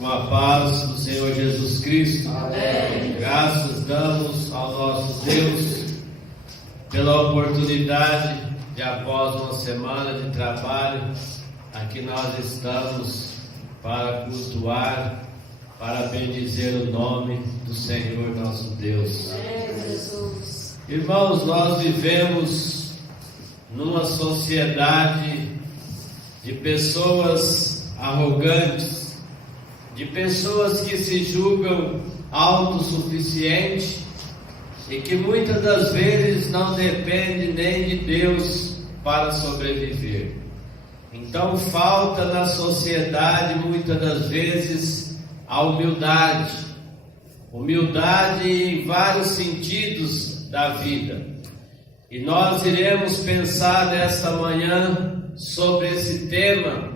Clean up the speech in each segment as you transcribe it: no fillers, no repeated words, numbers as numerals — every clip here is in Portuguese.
Com a paz do Senhor Jesus Cristo. Amém. Graças damos ao nosso Deus pela oportunidade de, após uma semana de trabalho, aqui nós estamos para cultuar, para bendizer o nome do Senhor nosso Deus. Amém, Jesus. Irmãos, nós vivemos numa sociedade de pessoas arrogantes, de pessoas que se julgam autossuficientes e que muitas das vezes não dependem nem de Deus para sobreviver. Então falta na sociedade muitas das vezes a humildade em vários sentidos da vida. E nós iremos pensar nesta manhã sobre esse tema,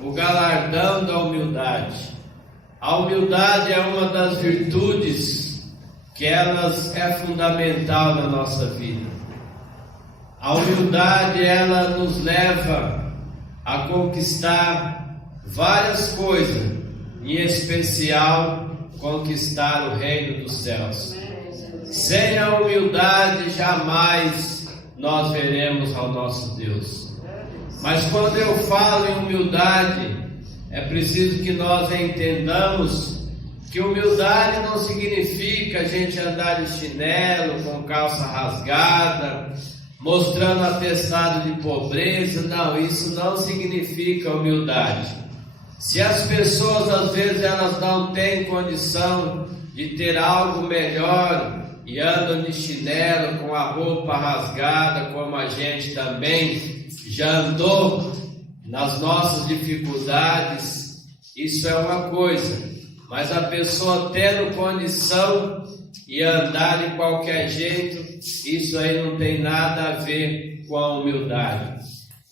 o galardão da humildade. A humildade é uma das virtudes que é fundamental na nossa vida. A humildade, ela nos leva a conquistar várias coisas, em especial conquistar o reino dos céus. Sem a humildade jamais nós veremos ao nosso Deus. Mas quando eu falo em humildade, é preciso que nós entendamos que humildade não significa a gente andar de chinelo, com calça rasgada, mostrando atestado de pobreza. Não, isso não significa humildade. Se as pessoas às vezes elas não têm condição de ter algo melhor e andam de chinelo, com a roupa rasgada, como a gente também já andou nas nossas dificuldades, isso é uma coisa, mas a pessoa tendo condição e andar de qualquer jeito, isso aí não tem nada a ver com a humildade.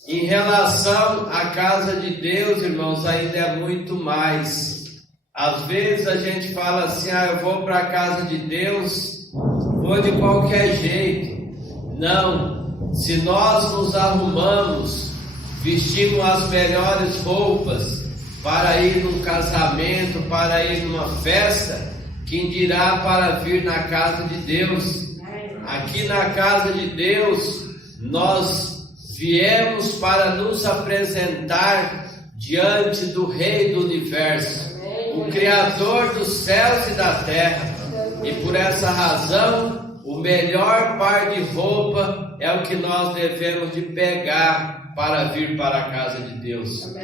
Em relação à casa de Deus, irmãos, ainda é muito mais. Às vezes a gente fala assim, eu vou para a casa de Deus, vou de qualquer jeito. Não, se nós nos arrumamos, vestimos as melhores roupas para ir num casamento, para ir numa festa, quem dirá para vir na casa de Deus? Aqui na casa de Deus, nós viemos para nos apresentar diante do Rei do Universo, o Criador dos céus e da terra. E por essa razão, o melhor par de roupa é o que nós devemos de pegar para vir para a casa de Deus.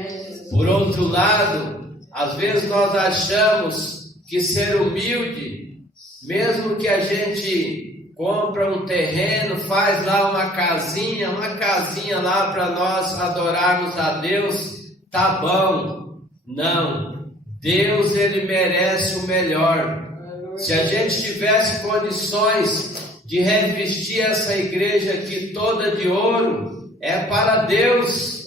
Por outro lado, às vezes nós achamos que ser humilde, mesmo que a gente compra um terreno, faz lá uma casinha lá para nós adorarmos a Deus, tá bom. Não, Deus ele merece o melhor. Se a gente tivesse condições de revestir essa igreja aqui toda de ouro, é para Deus.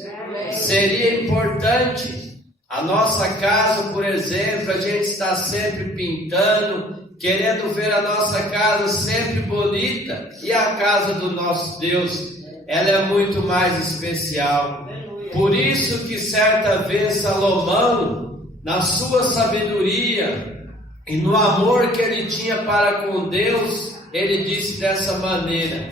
Seria importante. A nossa casa, por exemplo, a gente está sempre pintando, querendo ver a nossa casa sempre bonita, e a casa do nosso Deus, ela é muito mais especial. Por isso que certa vez Salomão, na sua sabedoria e no amor que ele tinha para com Deus, ele disse dessa maneira: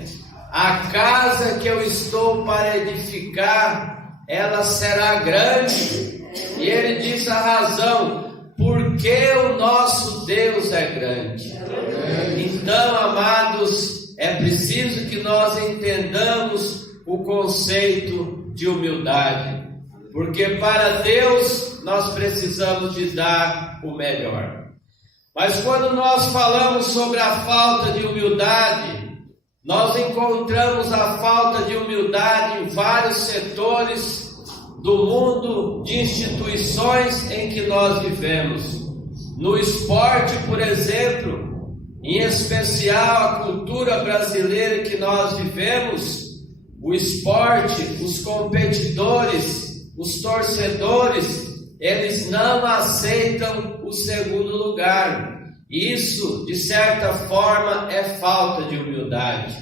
a casa que eu estou para edificar, ela será grande. E ele diz a razão, porque o nosso Deus é grande. Então, amados, é preciso que nós entendamos o conceito de humildade, porque para Deus nós precisamos de dar o melhor. Mas quando nós falamos sobre a falta de humildade, nós encontramos a falta de humildade em vários setores do mundo de instituições em que nós vivemos. No esporte, por exemplo, em especial a cultura brasileira que nós vivemos, o esporte, os competidores, os torcedores, eles não aceitam o segundo lugar. Isso, de certa forma, é falta de humildade.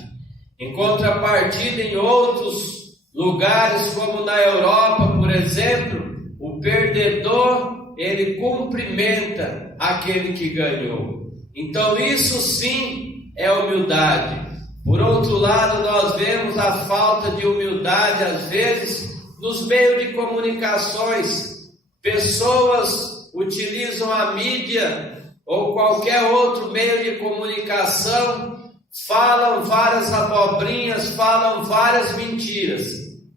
Em contrapartida, em outros lugares, como na Europa, por exemplo, o perdedor, ele cumprimenta aquele que ganhou. Então isso sim é humildade. Por outro lado, nós vemos a falta de humildade às vezes nos meios de comunicações. Pessoas utilizam a mídia ou qualquer outro meio de comunicação, falam várias abobrinhas, falam várias mentiras,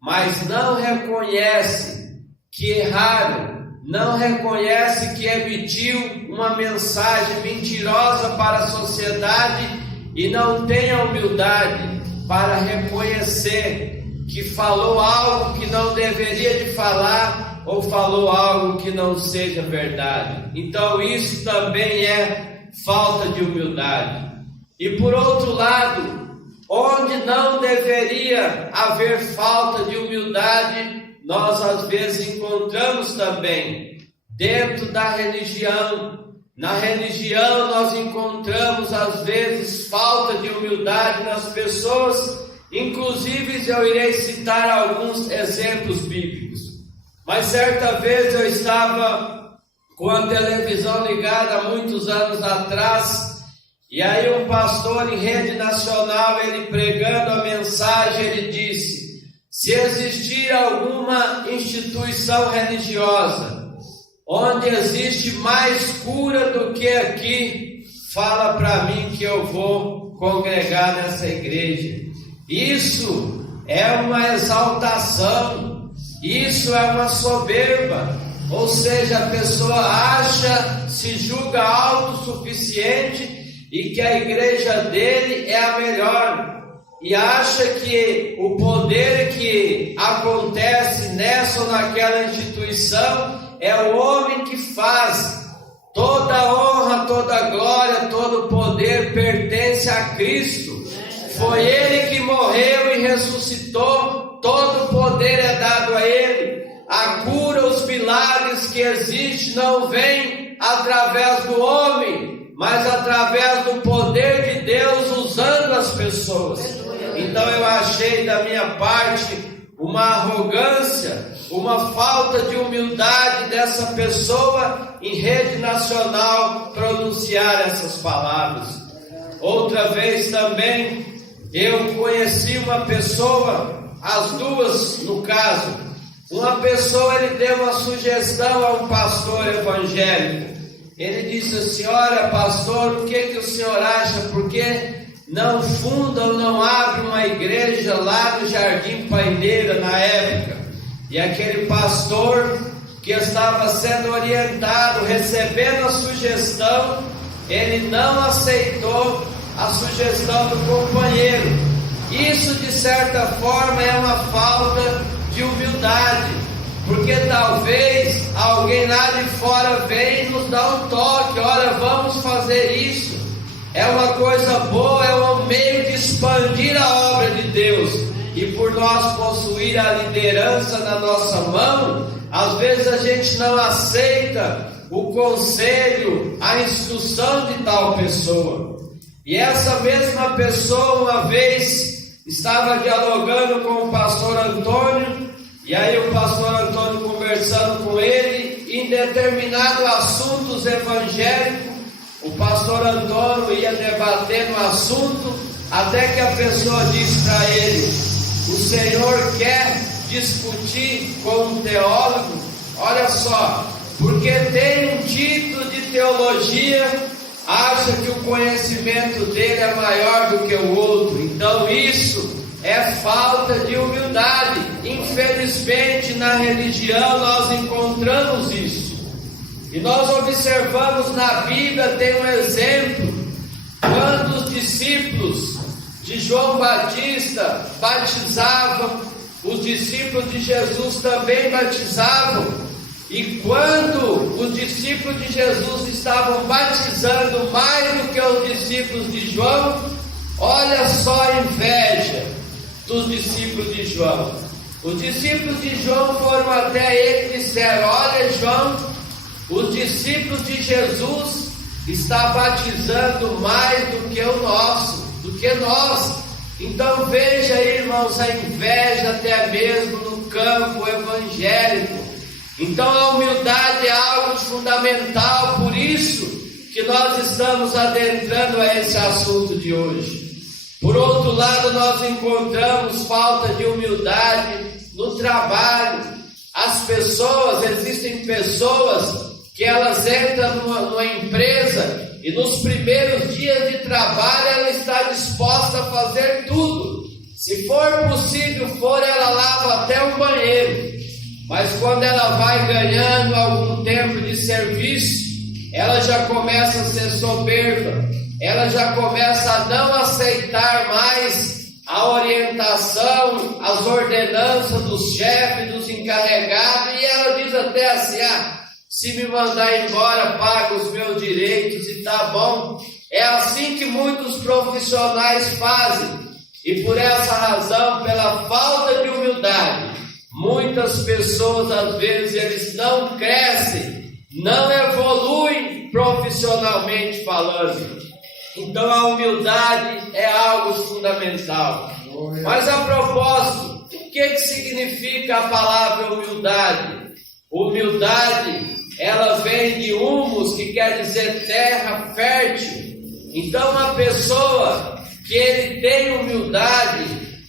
mas não reconhece que erraram, não reconhece que emitiu uma mensagem mentirosa para a sociedade e não tem a humildade para reconhecer que falou algo que não deveria de falar ou falou algo que não seja verdade. Então isso também é falta de humildade. E por outro lado, onde não deveria haver falta de humildade, nós às vezes encontramos também dentro da religião. Na religião nós encontramos às vezes falta de humildade nas pessoas. Inclusive eu irei citar alguns exemplos bíblicos. Mas certa vez eu estava com a televisão ligada há muitos anos atrás, e aí um pastor em rede nacional, ele pregando a mensagem, ele disse: se existir alguma instituição religiosa onde existe mais cura do que aqui, fala para mim que eu vou congregar nessa igreja. Isso é uma exaltação, isso é uma soberba, ou seja, a pessoa acha, se julga autossuficiente e que a igreja dele é a melhor, e acha que o poder que acontece nessa ou naquela instituição é o homem que faz. Toda honra, toda glória, todo poder pertence a Cristo. Foi Ele que morreu e ressuscitou, todo o poder é dado a Ele. A cura, os milagres que existem não vêm através do homem, mas através do poder de Deus usando as pessoas. Então eu achei da minha parte uma arrogância, uma falta de humildade dessa pessoa em rede nacional pronunciar essas palavras. Outra vez também eu conheci uma pessoa, as duas no caso. Uma pessoa, ele deu uma sugestão a um pastor evangélico. Ele disse assim: olha pastor, o que o senhor acha? Por que não funda ou não abre uma igreja lá no Jardim Paineira na época? E aquele pastor que estava sendo orientado, recebendo a sugestão, ele não aceitou a sugestão do companheiro. Isso de certa forma é uma falta de humildade, porque talvez alguém lá de fora venha e nos dá um toque: olha, vamos fazer isso, é uma coisa boa, é um meio de expandir a obra de Deus. E por nós possuir a liderança na nossa mão, às vezes a gente não aceita o conselho, a instrução de tal pessoa. E essa mesma pessoa uma vez estava dialogando com o pastor Antônio, e aí o pastor Antônio conversando com ele em determinados assuntos evangélicos. O pastor Antônio ia debatendo o assunto, até que a pessoa disse para ele: o senhor quer discutir com um teólogo? Olha só, porque tem um título de teologia, acha que o conhecimento dele é maior do que o outro. Então isso é falta de humildade. Infelizmente na religião nós encontramos isso. E nós observamos na Bíblia, tem um exemplo, quando os discípulos de João Batista batizavam, os discípulos de Jesus também batizavam. E quando os discípulos de Jesus estavam batizando mais do que os discípulos de João, olha só a inveja dos discípulos de João. Os discípulos de João foram até ele e disseram: olha João, os discípulos de Jesus estão batizando mais do que o nosso, do que nós. Então veja, irmãos, a inveja até mesmo no campo evangélico. Então a humildade é algo fundamental, por isso que nós estamos adentrando a esse assunto de hoje. Por outro lado, nós encontramos falta de humildade no trabalho. Existem pessoas que elas entram numa empresa e nos primeiros dias de trabalho ela está disposta a fazer tudo. Se for possível, ela lava até o banheiro. Mas quando ela vai ganhando algum tempo de serviço, ela já começa a ser soberba. Ela já começa a não aceitar mais a orientação, as ordenanças dos chefes, dos encarregados. E ela diz até assim: se me mandar embora, paga os meus direitos e tá bom. É assim que muitos profissionais fazem. E por essa razão, pela falta de humildade, muitas pessoas, às vezes, eles não crescem, não evoluem profissionalmente falando. Então a humildade é algo fundamental. Mas a propósito, o que significa a palavra humildade? Humildade, ela vem de humus, que quer dizer terra fértil. Então uma pessoa que ele tem humildade,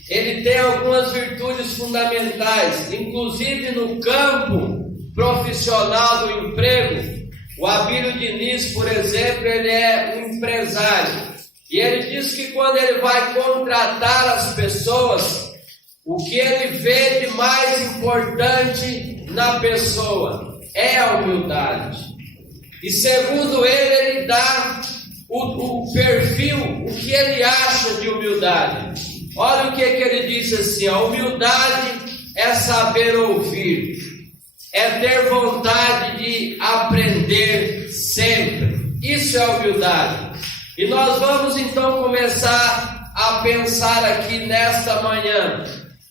ele tem algumas virtudes fundamentais, inclusive no campo profissional do emprego. O Abílio Diniz, por exemplo, ele é um empresário, e ele diz que quando ele vai contratar as pessoas, o que ele vê de mais importante na pessoa é a humildade. E segundo ele dá o perfil, o que ele acha de humildade. Olha o que ele diz assim: a humildade é saber ouvir, é ter vontade de aprender sempre. Isso é humildade. E nós vamos então começar a pensar aqui nesta manhã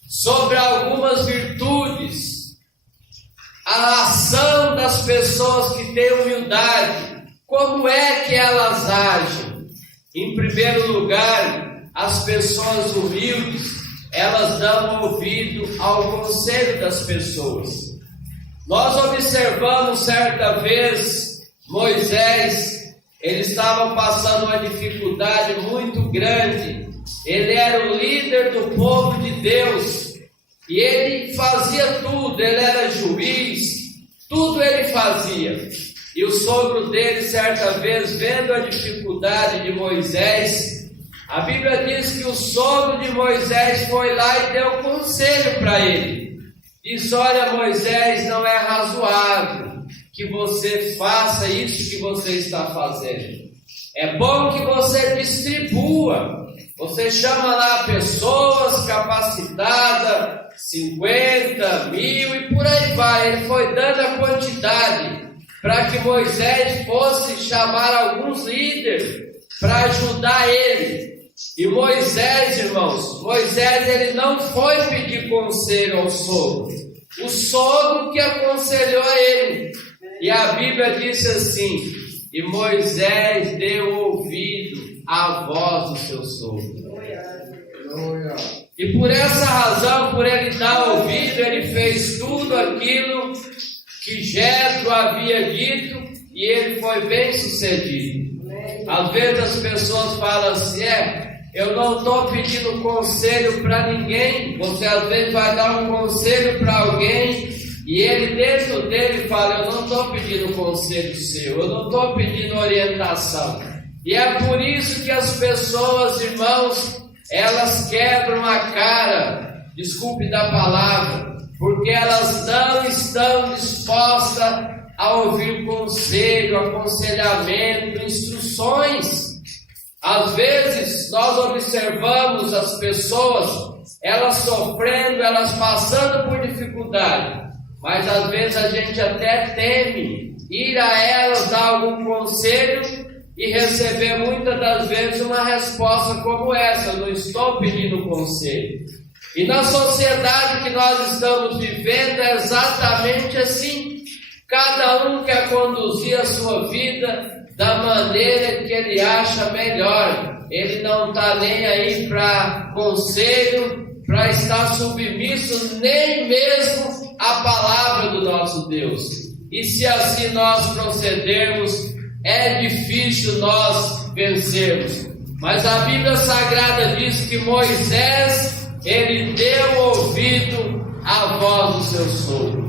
sobre algumas virtudes, a ação das pessoas que têm humildade. Como é que elas agem? Em primeiro lugar, as pessoas humildes, elas dão ouvido ao conselho das pessoas. Nós observamos certa vez Moisés, ele estava passando uma dificuldade muito grande. Ele era o líder do povo de Deus e ele fazia tudo, ele era juiz, tudo ele fazia. E o sogro dele, certa vez, vendo a dificuldade de Moisés, a Bíblia diz que o sogro de Moisés foi lá e deu conselho para ele. Diz: olha, Moisés, não é razoável que você faça isso que você está fazendo. É bom que você distribua. Você chama lá pessoas capacitadas, 50, 1000 e por aí vai. Ele foi dando a quantidade para que Moisés fosse chamar alguns líderes para ajudar ele. E Moisés, irmãos, ele não foi pedir conselho ao sogro. O sogro que aconselhou a ele. E a Bíblia disse assim: e Moisés deu ouvido à voz do seu sogro. E por essa razão, por ele dar ouvido, ele fez tudo aquilo que Jetro havia dito, e ele foi bem sucedido. Às vezes as pessoas falam assim: eu não estou pedindo conselho para ninguém. Você às vezes vai dar um conselho para alguém e ele dentro dele fala: eu não estou pedindo conselho seu, eu não estou pedindo orientação. E é por isso que as pessoas, irmãos, elas quebram a cara, desculpe da palavra, porque elas não estão dispostas a ouvir conselho, aconselhamento, instruções. Às vezes nós observamos as pessoas, elas sofrendo, elas passando por dificuldade, mas às vezes a gente até teme ir a elas dar algum conselho e receber muitas das vezes uma resposta como essa: eu não estou pedindo conselho. E na sociedade que nós estamos vivendo é exatamente assim. Cada um quer conduzir a sua vida da maneira que ele acha melhor. Ele não está nem aí para conselho, para estar submisso nem mesmo à palavra do nosso Deus. E se assim nós procedermos, é difícil nós vencermos. Mas a Bíblia Sagrada diz que Moisés, ele deu ouvido à voz do seu sogro.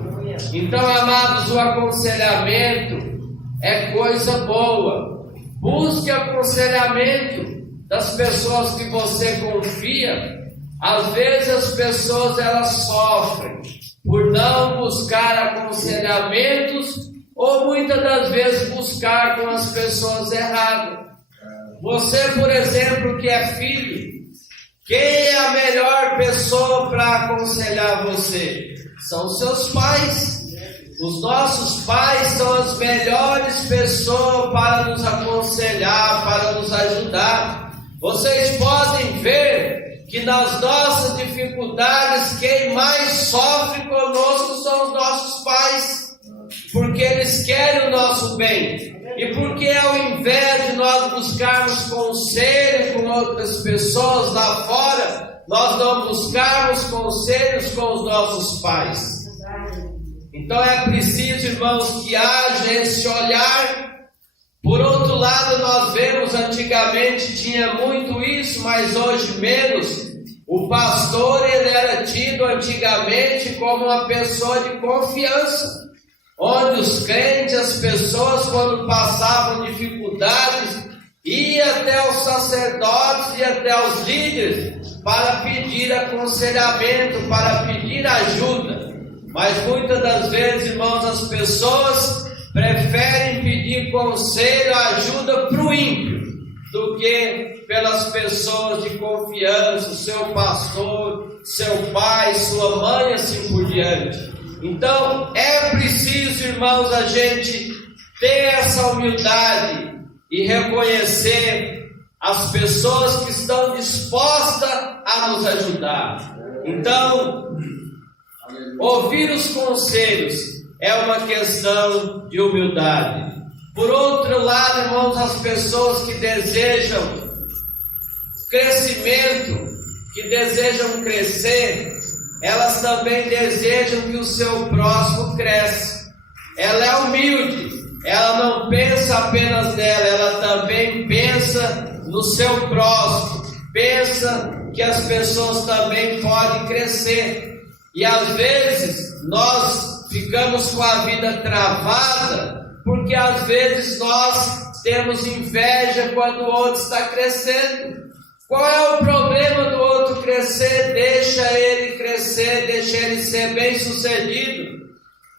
Então, amados, o aconselhamento é coisa boa. Busque aconselhamento das pessoas que você confia. Às vezes as pessoas elas sofrem por não buscar aconselhamentos ou muitas das vezes buscar com as pessoas erradas. Você, por exemplo, que é filho, quem é a melhor pessoa para aconselhar você? São seus pais. Os nossos pais são as melhores pessoas para nos aconselhar, para nos ajudar. Vocês podem ver que nas nossas dificuldades, quem mais sofre conosco são os nossos pais, porque eles querem o nosso bem. E porque ao invés de nós buscarmos conselho com outras pessoas lá fora, nós não buscarmos conselhos com os nossos pais. Então é preciso, irmãos, que haja esse olhar. Por outro lado, nós vemos antigamente tinha muito isso, mas hoje menos. O pastor, ele era tido antigamente como uma pessoa de confiança, onde os crentes, as pessoas, quando passavam dificuldades, iam até os sacerdotes e até os líderes para pedir aconselhamento, para pedir ajuda. Mas muitas das vezes, irmãos, as pessoas preferem pedir conselho, ajuda para o ímpio, do que pelas pessoas de confiança, o seu pastor, seu pai, sua mãe, assim por diante. Então, é preciso, irmãos, a gente ter essa humildade e reconhecer as pessoas que estão dispostas a nos ajudar. Então, ouvir os conselhos é uma questão de humildade. Por outro lado, irmãos, as pessoas que desejam crescimento, que desejam crescer, elas também desejam que o seu próximo cresça. Ela é humilde, ela não pensa apenas nela, ela também pensa no seu próximo, pensa que as pessoas também podem crescer. E às vezes nós ficamos com a vida travada, porque às vezes nós temos inveja quando o outro está crescendo. Qual é o problema do outro crescer? Deixa ele crescer, deixa ele ser bem sucedido.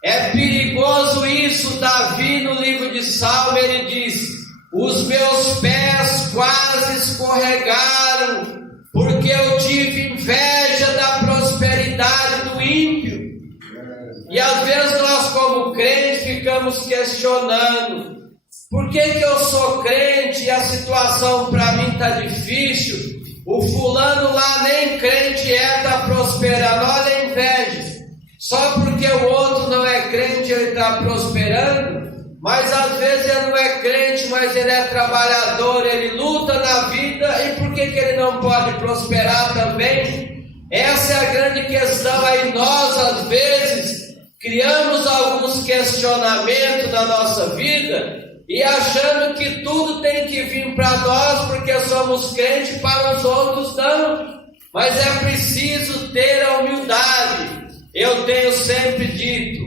É perigoso isso. Davi, no livro de Salmo, ele diz: os meus pés quase escorregaram, porque eu tive inveja da prosperidade do ímpio. E às vezes nós, como crentes, ficamos questionando: por que eu sou crente e a situação para mim está difícil? O fulano lá nem crente está prosperando. Olha a inveja. Só porque o outro não é crente ele está prosperando. Mas às vezes ele não é crente, mas ele é trabalhador, ele luta na vida. E por que ele não pode prosperar também? Essa é a grande questão. Aí nós às vezes criamos alguns questionamentos na nossa vida e achando que tudo tem que vir para nós porque somos crentes, para os outros não. Mas é preciso ter a humildade. Eu tenho sempre dito,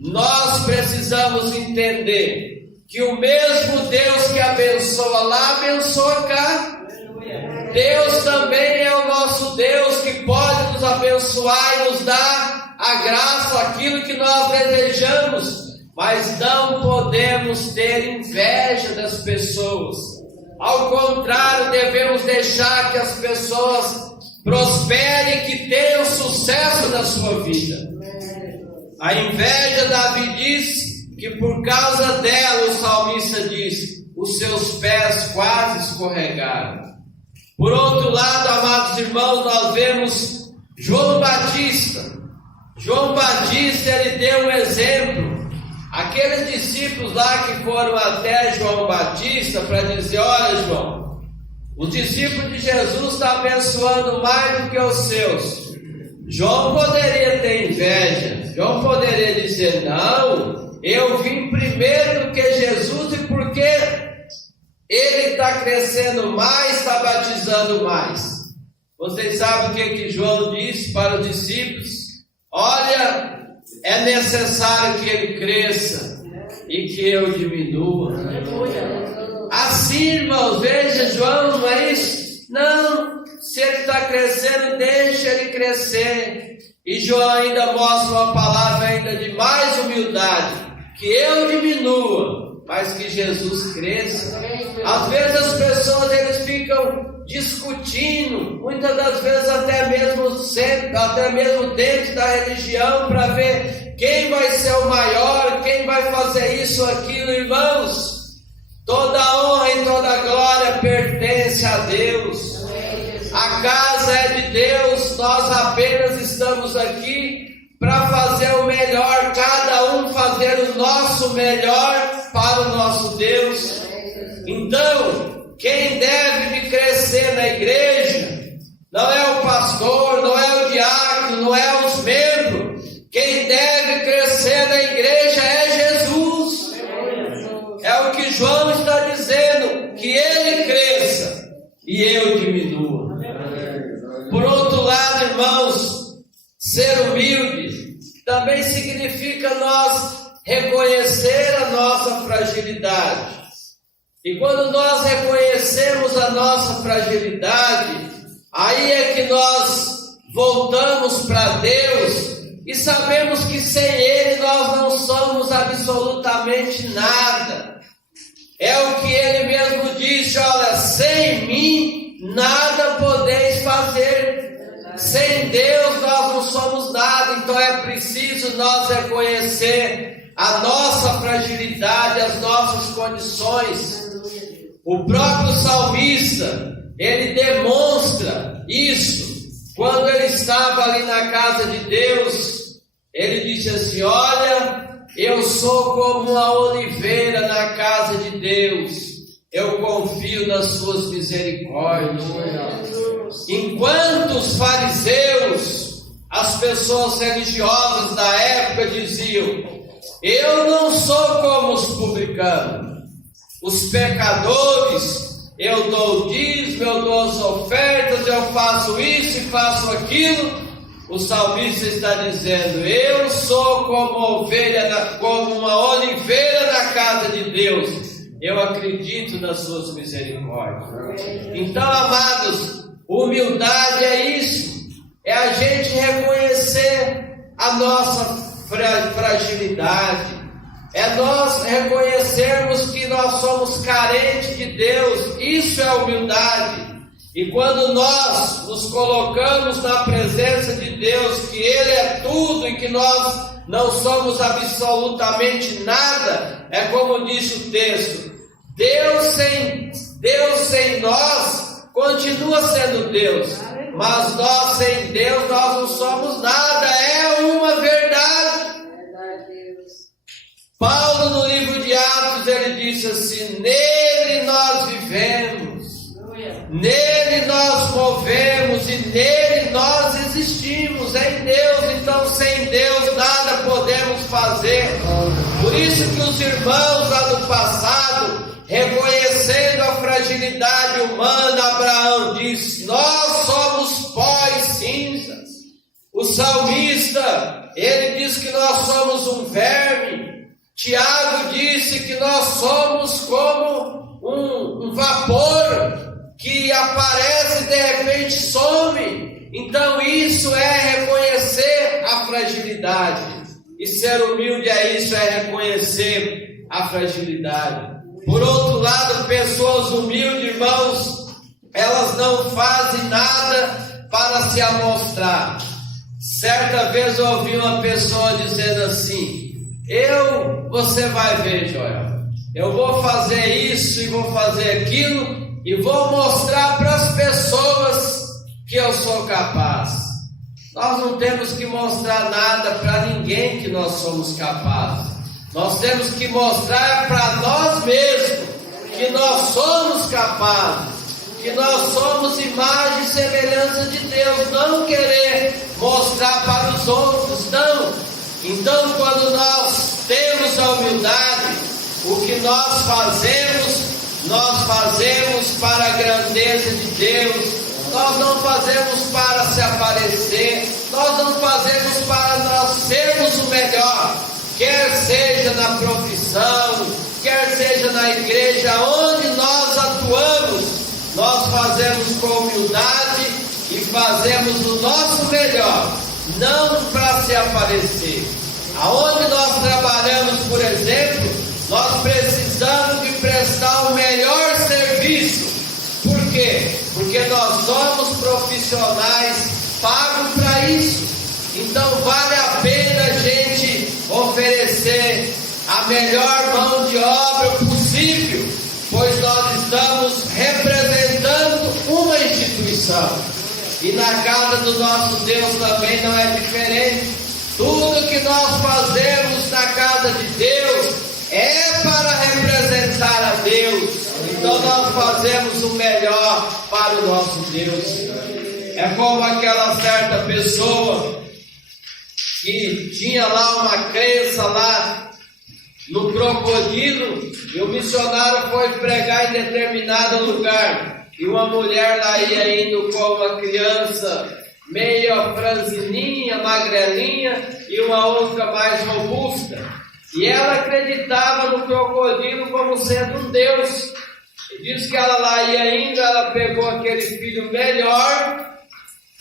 nós precisamos entender que o mesmo Deus que abençoa lá, abençoa cá. Deus também é o nosso Deus que pode nos abençoar e nos dar a graça, aquilo que nós desejamos. Mas não podemos ter inveja das pessoas. Ao contrário, devemos deixar que as pessoas prosperem e que tenham sucesso na sua vida. A inveja, Davi diz que por causa dela, o salmista diz, os seus pés quase escorregaram. Por outro lado, amados irmãos, nós vemos João Batista. João Batista, ele deu um exemplo. Aqueles discípulos lá que foram até João Batista para dizer: olha, João, Os discípulos de Jesus estão abençoando mais do que os seus. João poderia ter inveja. João poderia dizer: não, eu vim primeiro do que Jesus, e porque ele está crescendo mais, está batizando mais. Vocês sabem o que João disse para os discípulos? Olha, é necessário que ele cresça e que eu diminua. Assim, irmãos, veja, João, não é isso? Não, se ele está crescendo, deixa ele crescer. E João ainda mostra uma palavra ainda de mais humildade: que eu diminua, mas que Jesus cresça. Às vezes as pessoas eles ficam discutindo, muitas das vezes até mesmo dentro da religião, para ver quem vai ser o maior, quem vai fazer isso ou aquilo. Irmãos, toda honra e toda glória pertence a Deus. A casa é de Deus, nós apenas estamos aqui para fazer o melhor, cada um fazer o nosso melhor para o nosso Deus. Então, quem deve crescer na igreja não é o pastor, não é o diácono, não é os membros. Quem deve crescer na igreja é Jesus. É o que João está dizendo, que ele cresça e eu diminua. Por outro lado, irmãos, ser humilde também significa nós reconhecer a nossa fragilidade. E quando nós reconhecemos a nossa fragilidade, aí é que nós voltamos para Deus e sabemos que sem Ele nós não somos absolutamente nada. É o que Ele mesmo disse: olha, sem mim nada podeis fazer. Sem Deus nós não somos nada. Então é preciso nós reconhecer a nossa fragilidade, as nossas condições. O próprio salmista, ele demonstra isso. Quando ele estava ali na casa de Deus, ele disse assim: olha, eu sou como uma oliveira na casa de Deus, eu confio nas suas misericórdias. Enquanto os fariseus, as pessoas religiosas da época diziam: eu não sou como os publicanos, os pecadores, eu dou o dízimo, eu dou as ofertas, eu faço isso e faço aquilo. O salmista está dizendo: eu sou como uma oliveira na casa de Deus, eu acredito nas suas misericórdias. Então, amados, humildade é isso, é a gente reconhecer a nossa fragilidade, é nós reconhecermos que nós somos carentes de Deus. Isso é humildade. E quando nós nos colocamos na presença de Deus, que Ele é tudo e que nós não somos absolutamente nada, é como disse o texto: Deus sem nós continua sendo Deus, mas nós sem Deus nós não somos nada. É uma verdade. Paulo, no livro de Atos, ele disse assim: nele nós vivemos, nele nós movemos e nele nós existimos. É em Deus. Então sem Deus nada podemos fazer. Por isso que os irmãos lá no passado, reconhecendo a fragilidade humana, Abraão disse: nós somos pó e cinzas. O salmista, ele diz que nós somos um verme. Tiago disse que nós somos como um vapor que aparece e de repente some. Então isso é reconhecer a fragilidade. E ser humilde é isso, é reconhecer a fragilidade. Por outro lado, pessoas humildes, irmãos, elas não fazem nada para se amostrar. Certa vez eu ouvi uma pessoa dizendo assim: você vai ver, Joel, eu vou fazer isso e vou fazer aquilo e vou mostrar para as pessoas que eu sou capaz. Nós não temos que mostrar nada para ninguém que nós somos capazes. Nós temos que mostrar para nós mesmos que nós somos capazes, que nós somos imagem e semelhança de Deus, não querer mostrar para os outros, não. Então, quando nós temos a humildade, o que nós fazemos para a grandeza de Deus. Nós não fazemos para se aparecer, nós não fazemos para nós sermos o melhor, quer seja na profissão, quer seja na igreja, onde nós atuamos, nós fazemos com humildade e fazemos o nosso melhor, não para se aparecer. Aonde nós trabalhamos, por exemplo, nós precisamos de prestar o melhor serviço. Por quê? Porque nós somos profissionais pagos para isso. Então vale a pena a gente oferecer a melhor mão de obra possível, pois nós estamos representando uma instituição. E na casa do nosso Deus também não é diferente. Tudo que nós fazemos na casa de Deus é para representar a Deus. Então nós fazemos o melhor para o nosso Deus. É como aquela certa pessoa que tinha lá uma crença lá no crocodilo, e o missionário foi pregar em determinado lugar, e uma mulher lá ia indo com uma criança meio franzininha, magrelinha, e uma outra mais robusta, e ela acreditava no crocodilo como sendo um Deus. E diz que ela lá ia indo, ela pegou aquele filho melhor,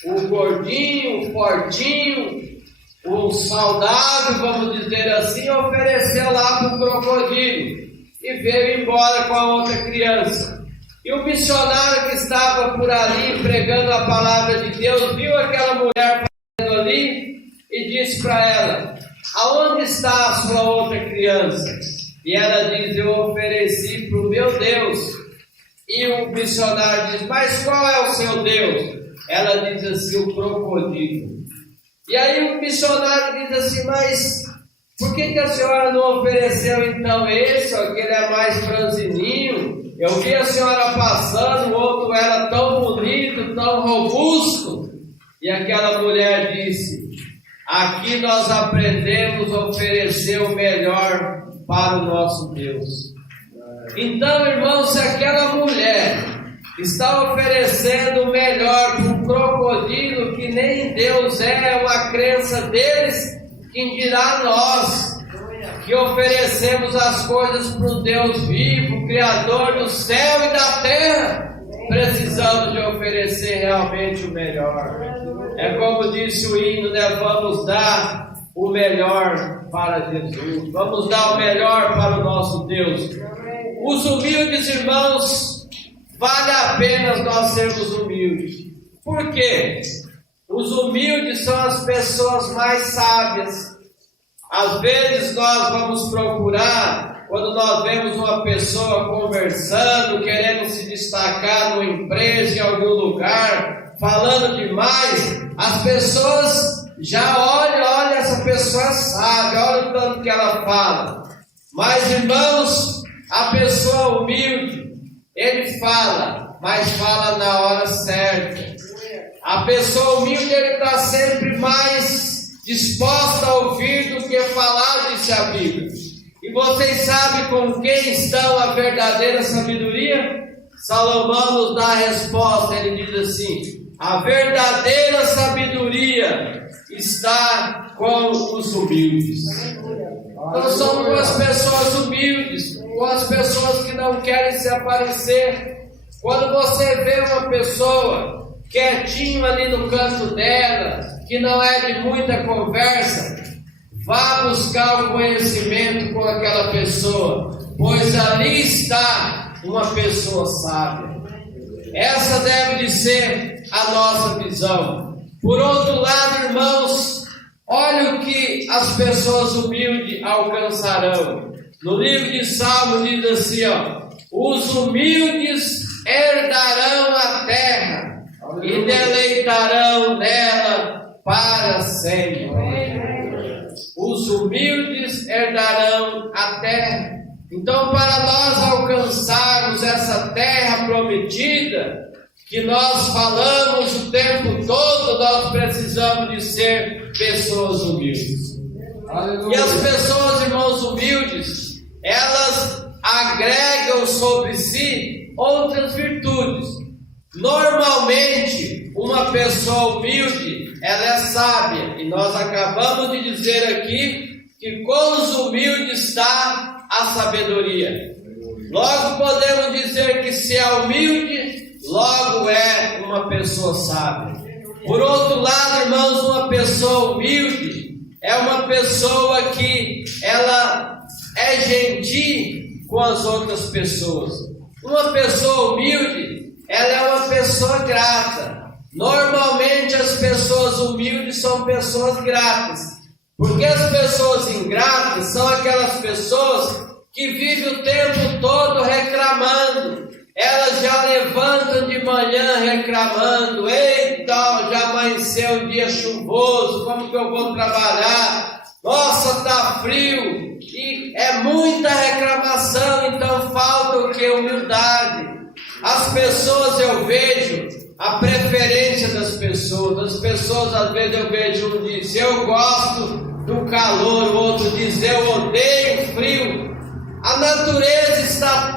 o gordinho, o fortinho, o saudável, vamos dizer assim, ofereceu lá para o crocodilo e veio embora com a outra criança. E o missionário que estava por ali pregando a palavra de Deus viu aquela mulher fazendo ali e disse para ela: aonde está a sua outra criança? E ela diz: eu ofereci para o meu Deus. E o missionário diz: mas qual é o seu Deus? Ela diz assim: o crocodilo. E aí o missionário diz assim: mas por que a senhora não ofereceu então esse, ó, que ele é mais franzininho? Eu vi a senhora passando, o outro era tão bonito, tão robusto. E aquela mulher disse: aqui nós aprendemos a oferecer o melhor para o nosso Deus. Então, irmãos, se aquela mulher está oferecendo o melhor para um crocodilo que nem Deus é uma crença deles, quem dirá nós que oferecemos as coisas para o Deus vivo, Criador do céu e da terra? Precisamos de oferecer realmente o melhor. É como disse o hino, né? Vamos dar o melhor para Jesus, vamos dar o melhor para o nosso Deus. Os humildes, irmãos, vale a pena nós sermos humildes. Por quê? Os humildes são as pessoas mais sábias. Às vezes nós vamos procurar, quando nós vemos uma pessoa conversando, querendo se destacar numa empresa, em algum lugar, falando demais, as pessoas já olham, essa pessoa sabe, olha o tanto que ela fala. Mas, irmãos, a pessoa humilde, ele fala, mas fala na hora certa. A pessoa humilde, ele está sempre mais disposta a ouvir do que falar, disse a Bíblia. E vocês sabem com quem está a verdadeira sabedoria? Salomão nos dá a resposta, ele diz assim: a verdadeira sabedoria está com os humildes. Então somos com as pessoas humildes, com as pessoas que não querem se aparecer. Quando você vê uma pessoa quietinho ali no canto dela, que não é de muita conversa, vá buscar o conhecimento com aquela pessoa, pois ali está uma pessoa sábia. Essa deve de ser a nossa visão. Por outro lado, irmãos, olha o que as pessoas humildes alcançarão. No livro de Salmos diz assim, ó: os humildes herdarão a terra e deleitarão nela para sempre. Os humildes herdarão a terra. Então, para nós alcançarmos essa terra prometida, que nós falamos o tempo todo, nós precisamos de ser pessoas humildes. Aleluia. E as pessoas, irmãos, humildes, elas agregam sobre si outras virtudes. Normalmente, uma pessoa humilde, ela é sábia. E nós acabamos de dizer aqui que com os humildes está a sabedoria. Logo podemos dizer que se é humilde, logo é uma pessoa sábia. Por outro lado, irmãos, uma pessoa humilde é uma pessoa que ela é gentil com as outras pessoas. Uma pessoa humilde, ela é uma pessoa grata. Normalmente as pessoas humildes são pessoas gratas, porque as pessoas ingratas são aquelas pessoas que vivem o tempo todo reclamando. Elas já levantam de manhã reclamando: eita, já amanheceu um dia chuvoso, como que eu vou trabalhar? Nossa, está frio. E é muita reclamação, então falta o que? Humildade. As pessoas, eu vejo a preferência das pessoas. As pessoas, às vezes eu vejo um diz: eu gosto do calor, o outro diz: eu odeio o frio. A natureza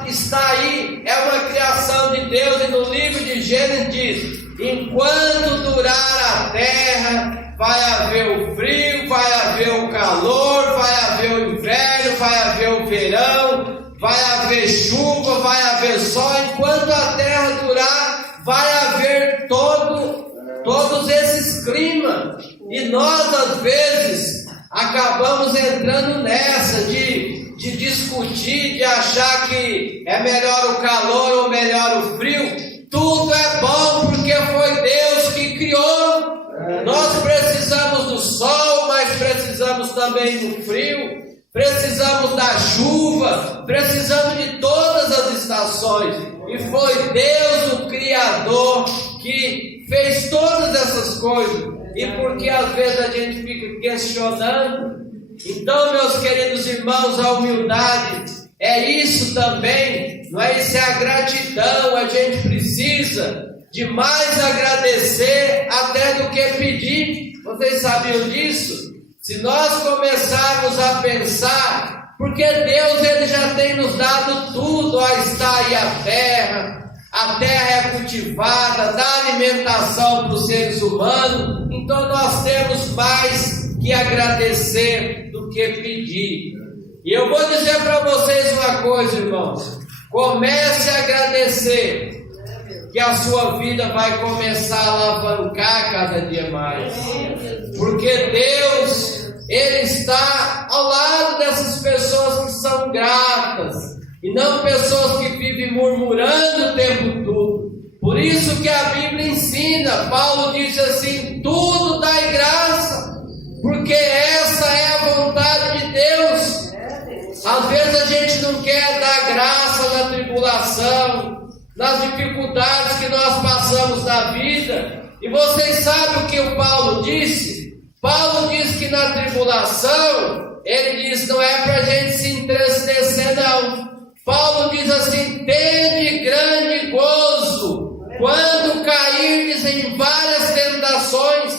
está aí, é uma criação de Deus, e no livro de Gênesis diz: enquanto durar a terra, vai haver o frio, vai haver o calor, vai haver o inverno, vai haver o verão, vai haver chuva, vai haver sol. Enquanto a terra durar, vai haver todos esses climas. E nós, às vezes, acabamos entrando nessa de discutir, de achar que é melhor o calor ou melhor o frio. Tudo é bom porque foi Deus que criou. Nós precisamos do sol, mas precisamos também do frio. Precisamos da chuva, precisamos de todas as estações. E foi Deus o Criador que fez todas essas coisas. E porque às vezes a gente fica questionando. Então, meus queridos irmãos, a humildade é isso também, não é? Isso é a gratidão. A gente precisa de mais agradecer até do que pedir. Vocês sabiam disso? Se nós começarmos a pensar, porque Deus ele já tem nos dado tudo, ó, está aí a terra é cultivada, dá alimentação para os seres humanos, então nós temos mais que agradecer do que pedir. E eu vou dizer para vocês uma coisa, irmãos: comece a agradecer, que a sua vida vai começar a alavancar cada dia mais, porque Deus, Ele está ao lado dessas pessoas que são gratas, e não pessoas que vivem murmurando o tempo todo. Por isso que a Bíblia ensina, Paulo diz assim: tudo dai graça, porque essa é a vontade de Deus. Às vezes a gente não quer dar graça na tribulação, nas dificuldades que nós passamos na vida. E vocês sabem o que o Paulo disse? Paulo diz que na tribulação, ele diz, não é para a gente se entristecer, não. Paulo diz assim: tende grande gozo quando cairdes em várias tentações.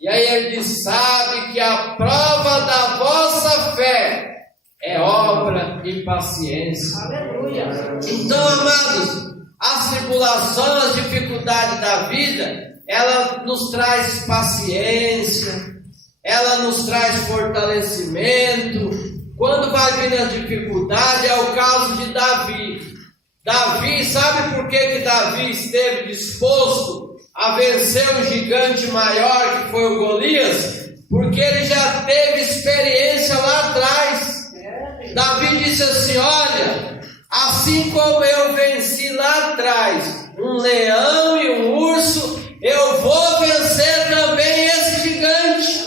E aí ele diz: sabe que a prova da vossa fé é obra de paciência. Aleluia. Então, amados, as tribulações, as dificuldades da vida, ela nos traz paciência, ela nos traz fortalecimento. Quando vai vir a dificuldade, é o caso de Davi. Davi, sabe por que Davi esteve disposto a vencer um gigante maior que foi o Golias? Porque ele já teve experiência lá atrás. Davi disse assim: olha, assim como eu venci lá atrás um leão e um urso, eu vou vencer também esse gigante.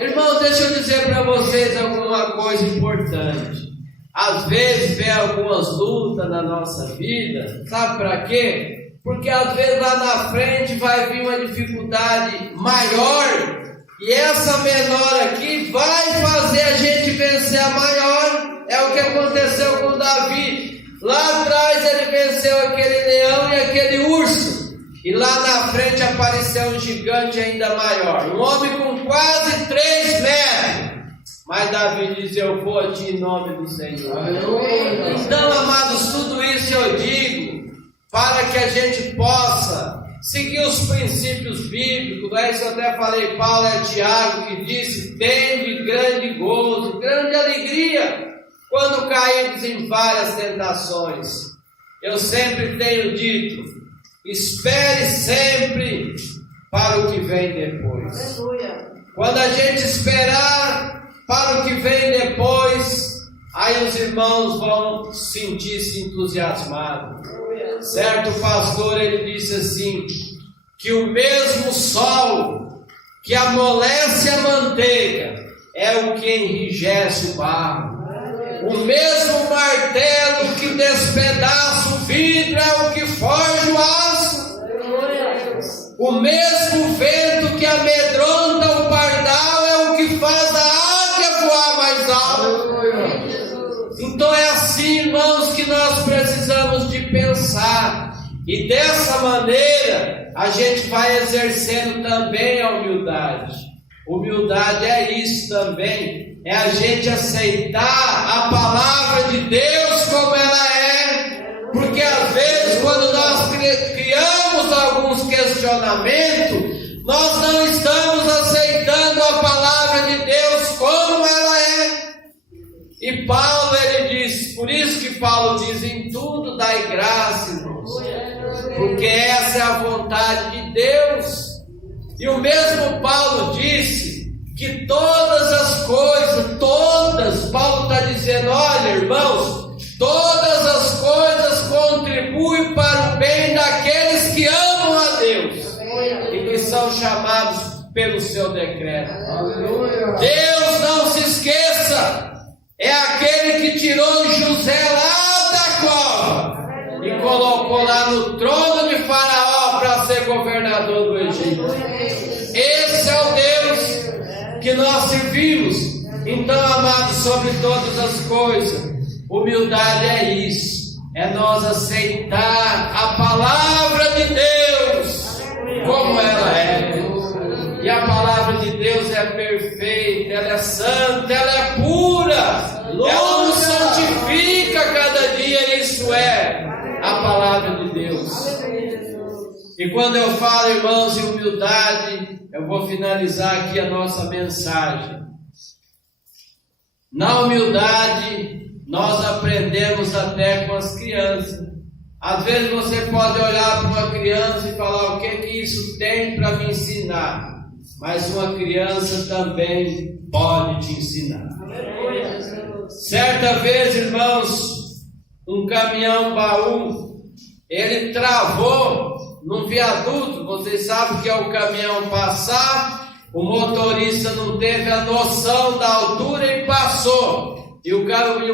Irmão, deixa eu dizer para vocês alguma coisa importante. Às vezes vem algumas lutas na nossa vida, sabe para quê? Porque às vezes lá na frente vai vir uma dificuldade maior, e essa menor aqui vai fazer a gente vencer a maior. É o que aconteceu com Davi. Lá atrás ele apareceu aquele leão e aquele urso. E lá na frente apareceu um gigante ainda maior. Um homem com quase 3 metros. Mas Davi diz: eu vou a ti em nome do Senhor. Então, amados, tudo isso eu digo para que a gente possa seguir os princípios bíblicos. Não é isso que eu até falei, Paulo é Tiago que disse: tende grande gozo, grande alegria quando caímos em várias tentações. Eu sempre tenho dito: espere sempre para o que vem depois. Quando a gente esperar para o que vem depois, aí os irmãos vão sentir-se entusiasmados. Certo pastor, ele disse assim, que o mesmo sol que amolece a manteiga é o que enrijece o barro. O mesmo martelo que despedaça o vidro é o que forja o aço. O mesmo vento que amedronta o pardal é o que faz a águia voar mais alto. Então é assim, irmãos, que nós precisamos de pensar. E dessa maneira a gente vai exercendo também a humildade. Humildade é isso também. É a gente aceitar a palavra de Deus como ela é. Porque às vezes quando nós criamos alguns questionamentos, nós não estamos aceitando a palavra de Deus como ela é. E Paulo, ele diz, por isso que Paulo diz: em tudo dai graça, irmãos, porque essa é a vontade de Deus. E o mesmo Paulo disse que todas as coisas, Paulo está dizendo: olha, irmãos, todas as coisas contribuem para o bem daqueles que amam a Deus e que são chamados pelo seu decreto. Deus, não se esqueça, é aquele que tirou José lá da cova e colocou lá no trono de Faraó para ser governador do Egito. Esse é o Deus que nós servimos. Então, amados, sobre todas as coisas, humildade é isso, é nós aceitar a palavra de Deus como ela é. E a palavra de Deus é perfeita, ela é santa, ela é pura, ela nos santifica cada dia. Isso é a palavra de Deus. E quando eu falo, irmãos, em humildade, eu vou finalizar aqui a nossa mensagem. Na humildade, nós aprendemos até com as crianças. Às vezes você pode olhar para uma criança e falar: o que isso tem para me ensinar? Mas uma criança também pode te ensinar. Certa vez, irmãos, um caminhão baú, ele travou num viaduto. Vocês sabem que é o caminhão passar, o motorista não teve a noção da altura e passou. E o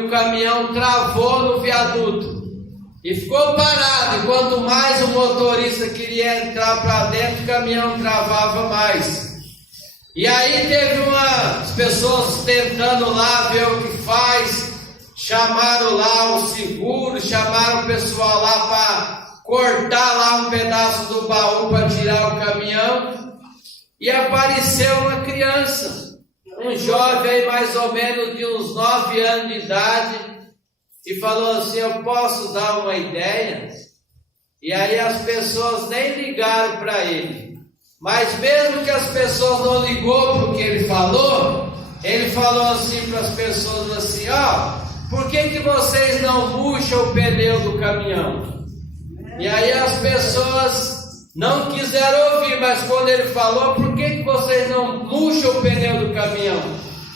caminhão travou no viaduto e ficou parado. E quanto mais o motorista queria entrar para dentro, o caminhão travava mais. E aí teve umas pessoas tentando lá ver o que faz, chamaram lá o seguro, chamaram o pessoal lá para cortar lá um pedaço do baú para tirar o caminhão, e apareceu uma criança, um jovem mais ou menos de uns 9 anos de idade, e falou assim: eu posso dar uma ideia? E aí as pessoas nem ligaram para ele. Mas mesmo que as pessoas não ligou para o que ele falou assim para as pessoas assim: por que vocês não murcham o pneu do caminhão? E aí as pessoas não quiseram ouvir, mas quando ele falou: por que vocês não murcham o pneu do caminhão?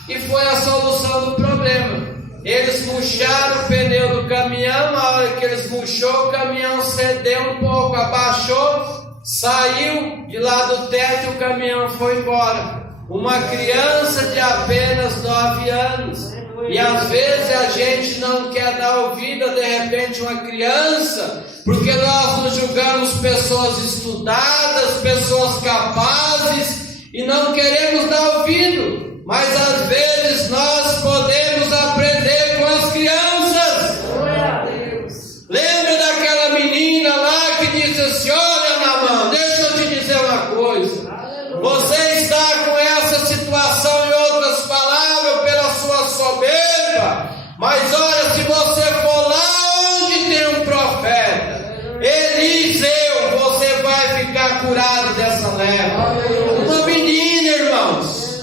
E foi a solução do problema. Eles murcharam o pneu do caminhão. A hora que eles murchou, o caminhão cedeu um pouco, abaixou, saiu de lá do teto e o caminhão foi embora. Uma criança de apenas 9 anos. E às vezes a gente não quer dar ouvido a, de repente, uma criança, porque nós nos julgamos pessoas estudadas, pessoas capazes, e não queremos dar ouvido. Mas às vezes nós podemos aprender com as crianças. Lembra daquela menina chamada dessa leva. Uma menina, irmãos.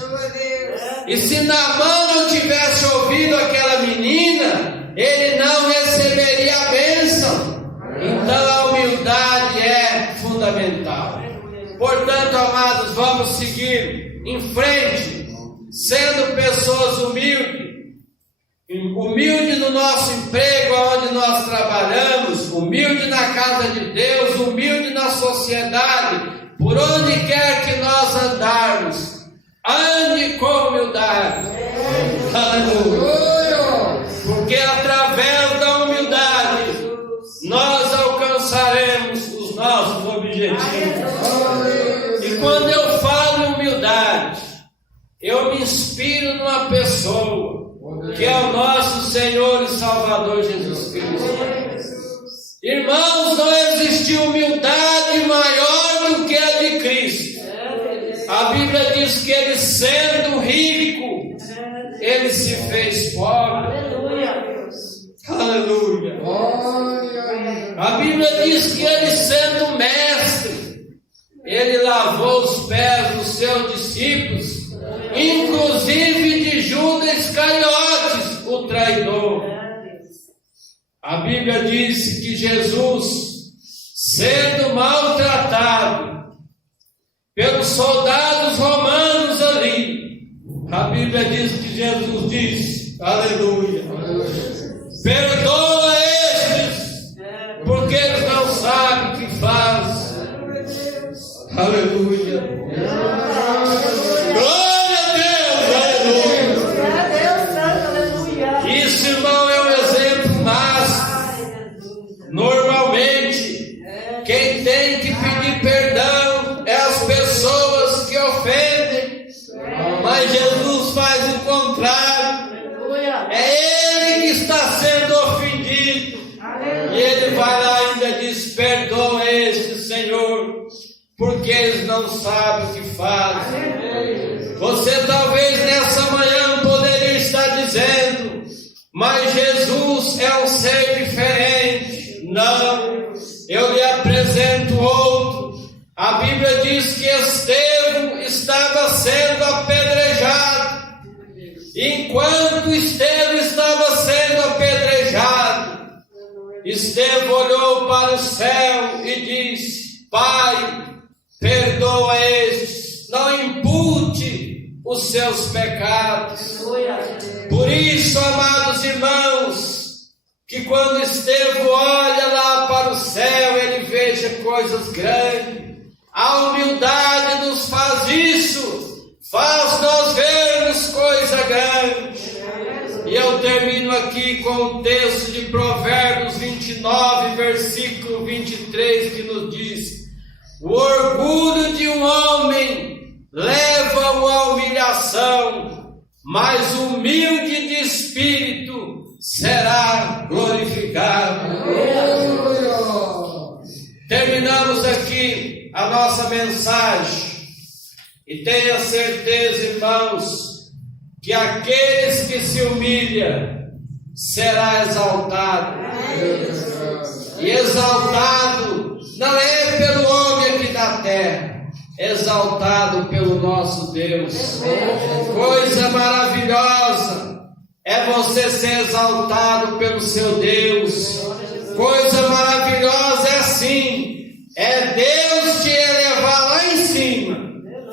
E se Naamã não tivesse ouvido aquela menina, ele não receberia a bênção. Então a humildade é fundamental. Portanto, amados, vamos seguir em frente, sendo pessoas humildes. Humilde no nosso emprego, onde nós trabalhamos, humilde na casa de Deus, humilde na sociedade, por onde quer que nós andarmos, ande com humildade. Aleluia! Porque através da humildade nós alcançaremos os nossos objetivos. E quando eu falo em humildade, eu me inspiro numa pessoa, que é o nosso Senhor e Salvador Jesus Cristo. Irmãos, não existe humildade maior do que a de Cristo. A Bíblia diz que ele, sendo rico, ele se fez pobre. Aleluia. A Bíblia diz que ele, sendo mestre, ele lavou os pés dos seus discípulos, inclusive de Judas Iscariotes, o traidor. A Bíblia diz que Jesus, sendo maltratado pelos soldados romanos ali, a Bíblia diz que Jesus diz, aleluia, perdoa estes, porque eles não sabem o que fazem. Aleluia. Isso, irmão, é um exemplo máximo. Normalmente, quem tem que pedir perdão é as pessoas que ofendem, mas Jesus faz o contrário. É ele que está sendo ofendido, e ele vai lá e ainda diz: perdoa este, Senhor, porque eles não sabem o que fazem. Você talvez nessa manhã poderia estar dizendo: mas Jesus é um ser diferente. Não, eu lhe apresento outro. A Bíblia diz que Estevão estava sendo apedrejado. Enquanto Estevão estava sendo apedrejado, Estevão olhou para o céu e disse: Pai, perdoa estes, não impute os seus pecados. Por isso, amados irmãos, que quando Estevão olha lá para o céu, ele veja coisas grandes. A humildade nos faz isso, faz nós vermos coisa grande. E eu termino aqui com o texto de Provérbios 29, versículo 23, que nos diz: o orgulho de um homem leva-o à humilhação, mas o humilde de espírito será glorificado. Terminamos aqui a nossa mensagem, e tenha certeza, irmãos, que aqueles que se humilham será exaltado. E exaltado não é pelo homem aqui da terra, exaltado pelo nosso Deus. Coisa maravilhosa é você ser exaltado pelo seu Deus. Coisa maravilhosa é assim, é Deus te elevar lá em cima,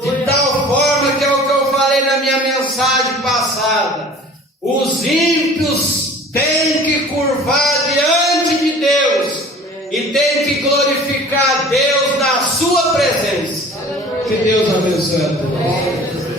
de tal forma que é o que eu falei na minha mensagem passada: os ímpios têm que curvar diante de Deus e têm que glorificar Deus na sua presença. Que Deus abençoe a todos.